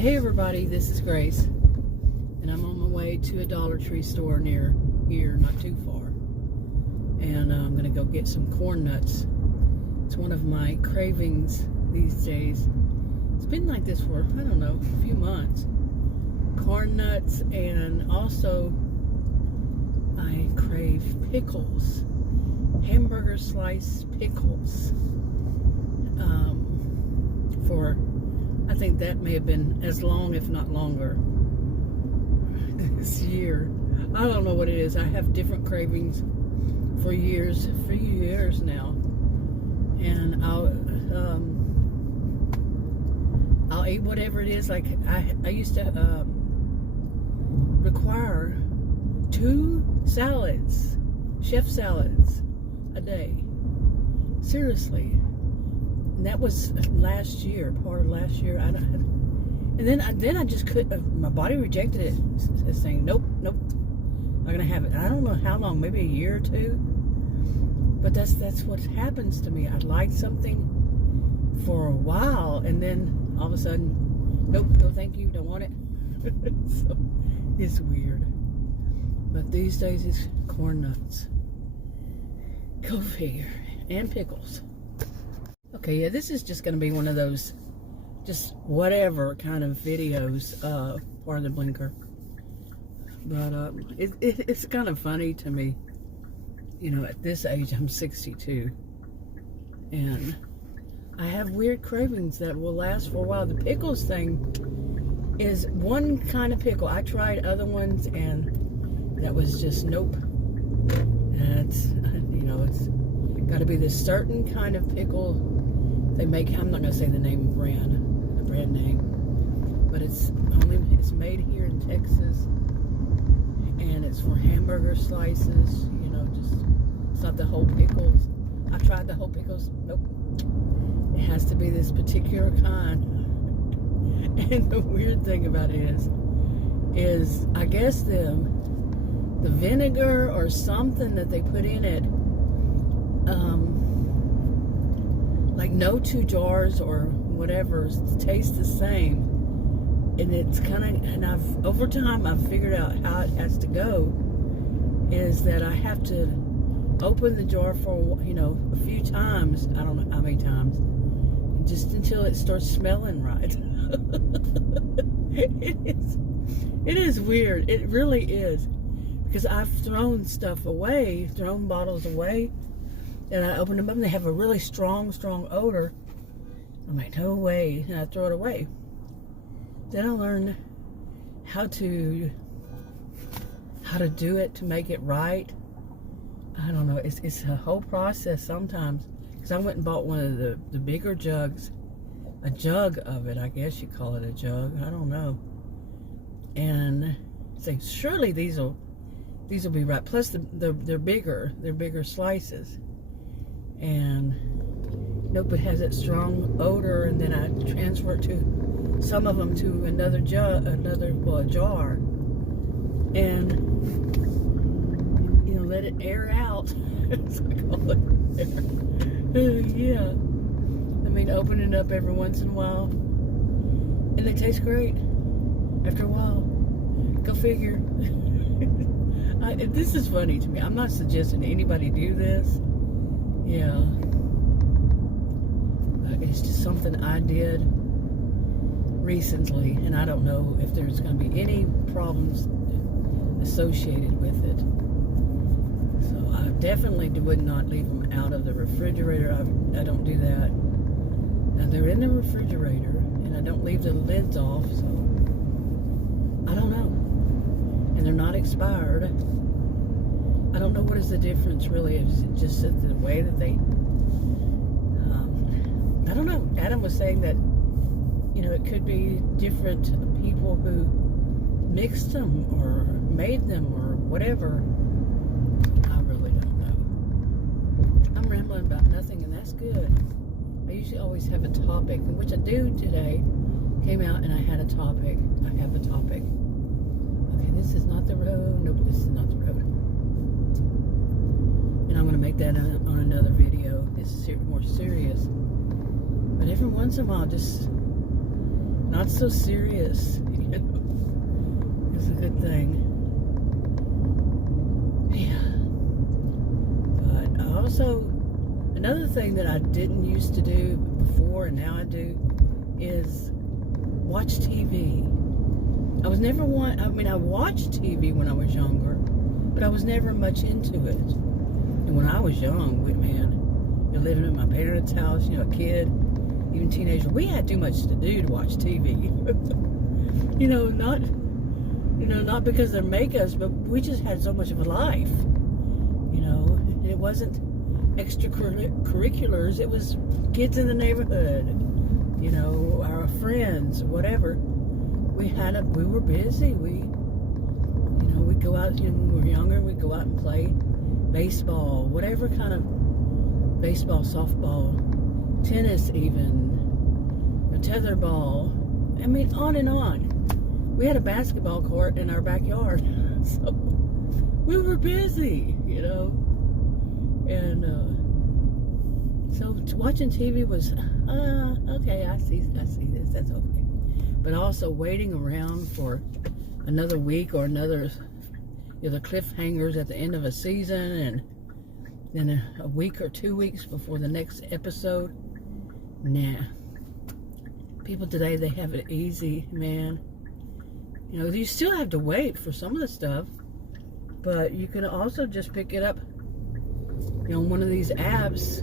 Hey everybody, this is Grace, and I'm on my way to a Dollar Tree store near here, not too far, and I'm gonna go get some corn nuts. It's one of my cravings these days. It's been like this for, I don't know, a few months. Corn nuts, and also I crave pickles, hamburger slice pickles. For I think that may have been as long, if not longer, this year. I don't know what it is. I have different cravings for years now, and I'll eat whatever it is. Like I used to require 2 salads, chef salads, a day. Seriously. And that was last year, part of last year. And then I just couldn't. My body rejected it, saying, nope, not gonna have it. I don't know how long, maybe a year or 2. But that's what happens to me. I like something for a while, and then all of a sudden, nope, no thank you, don't want it. So it's weird. But these days it's corn nuts. Go figure. And pickles. Okay, yeah, this is just going to be one of those just whatever kind of videos, part of the blinker. But it's kind of funny to me. You know, at this age, I'm 62. And I have weird cravings that will last for a while. The pickles thing is one kind of pickle. I tried other ones, and that was just nope. It's, you know, it's got to be this certain kind of pickle they make. I'm not going to say the brand name, but it's made here in Texas, and it's for hamburger slices. You know, just it's not the whole pickles. I tried the whole pickles. Nope. It has to be this particular kind. And the weird thing about it is I guess the vinegar or something that they put in it. Like no 2 jars or whatever taste the same, and it's kind of, and over time I've figured out how it has to go, is that I have to open the jar for, you know, a few times, I don't know how many times, just until it starts smelling right. It is weird, it really is, because I've thrown stuff away, thrown bottles away, and I open them up and they have a really strong odor. I'm like, no way, and I throw it away. Then I learned how to do it to make it right. I don't know, it's a whole process sometimes, because I went and bought one of the bigger jugs, a jug of it, I guess you call it a jug, I don't know, and say, surely these will be right, plus they're bigger slices. And nope, it has that strong odor, and then I transfer it to some of them to another jar, and you know, let it air out. So I call it air. Yeah, I mean, open it up every once in a while, and they taste great after a while. Go figure. This is funny to me. I'm not suggesting anybody do this. Yeah, it's just something I did recently, and I don't know if there's going to be any problems associated with it. So I definitely would not leave them out of the refrigerator. I don't do that. Now they're in the refrigerator, and I don't leave the lids off, so I don't know. And they're not expired. I don't know what is the difference really. Is it just the way that they, I don't know. Adam was saying that, you know, it could be different people who mixed them or made them or whatever. I really don't know. I'm rambling about nothing, and that's good. I usually always have a topic, which I do today. Came out and I had a topic. I have a topic. Okay, this is not the road. Nope, this is not the road. And I'm going to make that on another video. It's more serious. But every once in a while, just not so serious, you know, is a good thing. Yeah. But also, another thing that I didn't used to do before and now I do is watch TV. I was never one, I mean, I watched TV when I was younger, but I was never much into it. And when I was young, man, you're living at my parents' house, you know, a kid, even teenager, we had too much to do to watch TV. Not because they make us, but we just had so much of a life. You know, it wasn't extracurriculars, it was kids in the neighborhood, you know, our friends, whatever. We were busy. We'd go out, you know, when we were younger, we'd go out and play baseball, whatever kind of baseball, softball, tennis even, tetherball. I mean, on and on. We had a basketball court in our backyard, so we were busy, you know. And so watching TV was, okay, I see this, that's okay. But also waiting around for another week or another, you know, the cliffhangers at the end of a season, and then a week or 2 weeks before the next episode. Nah. People today, they have it easy, man. You know, you still have to wait for some of the stuff, but you can also just pick it up, you know, one of these apps,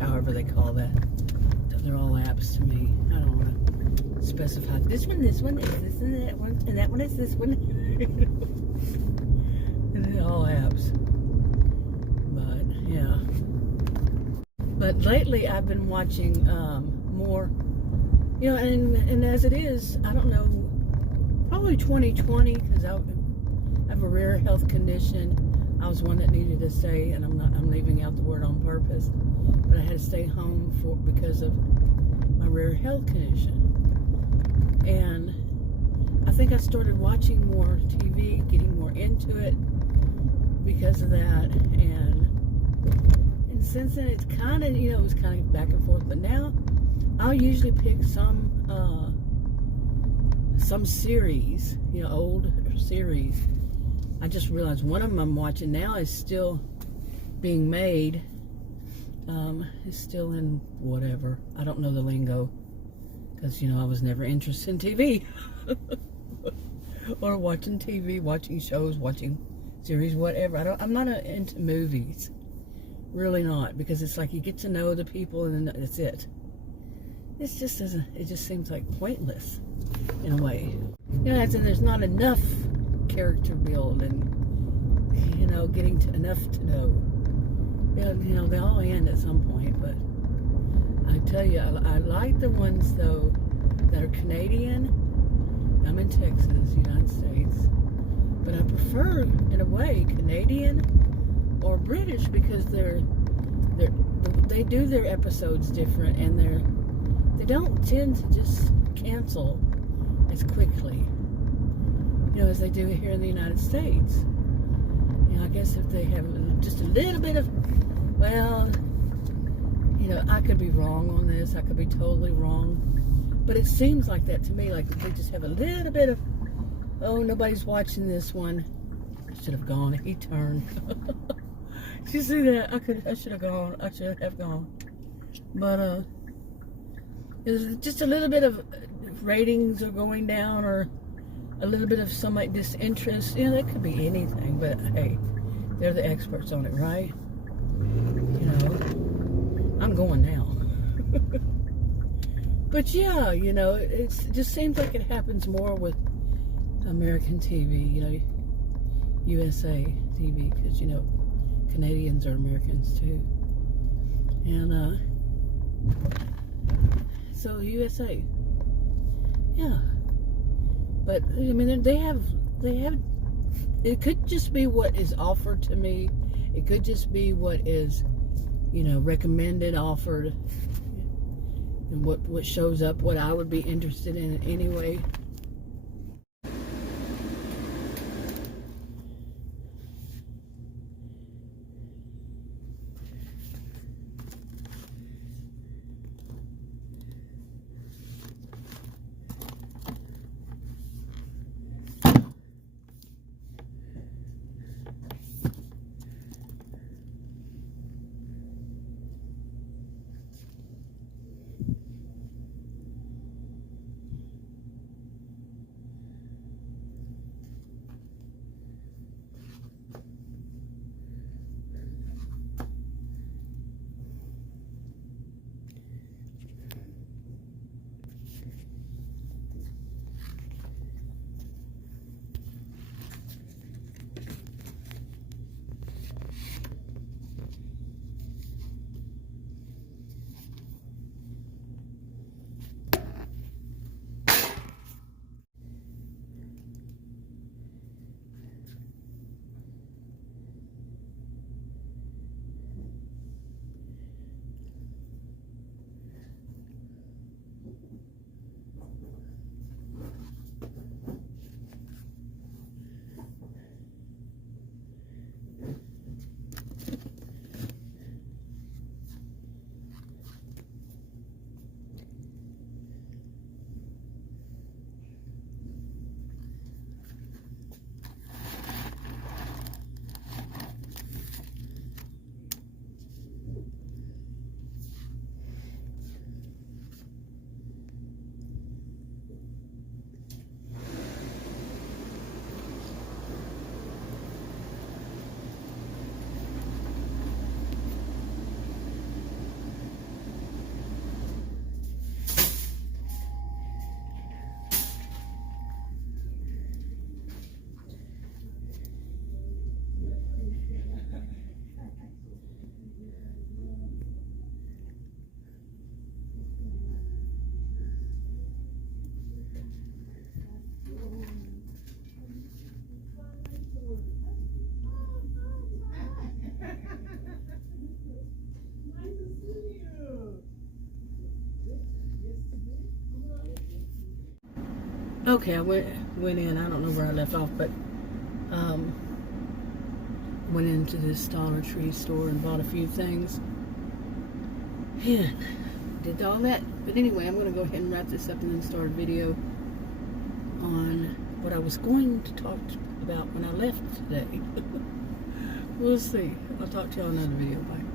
however they call that. They're all apps to me. I don't want to specify. This one is this, and that one, and that one is this one. They're all apps. But, yeah. But lately I've been watching more, you know, and as it is, I don't know, probably 2020, because I have a rare health condition. I was one that needed to stay, and I'm leaving out the word on purpose, but I had to stay home because of my rare health condition. And I think I started watching more TV, getting more into it because of that. And since then, it's kind of, you know, it was kind of back and forth. But now, I'll usually pick some series, you know, old series. I just realized one of them I'm watching now is still being made. It's still in whatever. I don't know the lingo, because, you know, I was never interested in TV. Or watching TV, watching shows, watching series, whatever. I'm not into movies. Really not, because it's like you get to know the people and then that's it. It just seems like pointless in a way. You know, there's not enough character build and, you know, getting to enough to know. You know, they all end at some point, but I tell you, I like the ones, though, that are Canadian. I'm in Texas, United States, but I prefer, in a way, Canadian or British, because they do their episodes different, and they don't tend to just cancel as quickly, you know, as they do here in the United States. You know, I guess if they have just a little bit of, well, you know, I could be wrong on this, I could be totally wrong, but it seems like that to me, like they just have a little bit of, oh, nobody's watching this one. I should have gone. He turned. Did you see that? I should have gone. I should have gone. But there's just a little bit of ratings are going down, or a little bit of some like disinterest. You know, that could be anything. But hey, they're the experts on it, right? You know, I'm going now. But yeah, you know, it just seems like it happens more with American TV, you know, USA TV, because, you know, Canadians are Americans too. And so USA, yeah. But I mean, they have. It could just be what is offered to me. It could just be what is, you know, recommended, offered, and what shows up, what I would be interested in anyway. Okay, I went in. I don't know where I left off, but went into this Dollar Tree store and bought a few things. And did all that. But anyway, I'm going to go ahead and wrap this up and then start a video on what I was going to talk about when I left today. We'll see. I'll talk to y'all in another video. Bye.